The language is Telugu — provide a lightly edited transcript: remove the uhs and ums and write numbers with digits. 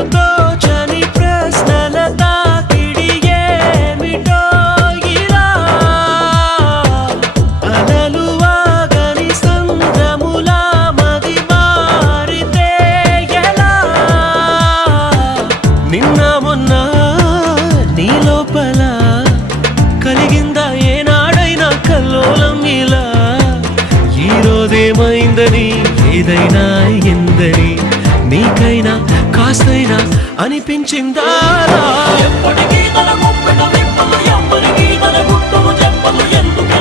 అంతుతోచని ప్రశ్నల తాకిడి ఏమిటో ఇలా అలలు ఆగని సంద్రములా మది మారితే ఎలా నిన్న మొన్న నీ లోపల కలిగిందా ఏనాడైనా కల్లోలం ఇలా ఈ రోజేమైందని ఏదైనా ఎందని నీకైనా కాస్తైనా అనిపించిందా ఎప్పటికీ తన గుప్పెట విప్పలు ఎవ్వరికీ తన గుట్టును చెప్పలు ఎందుకు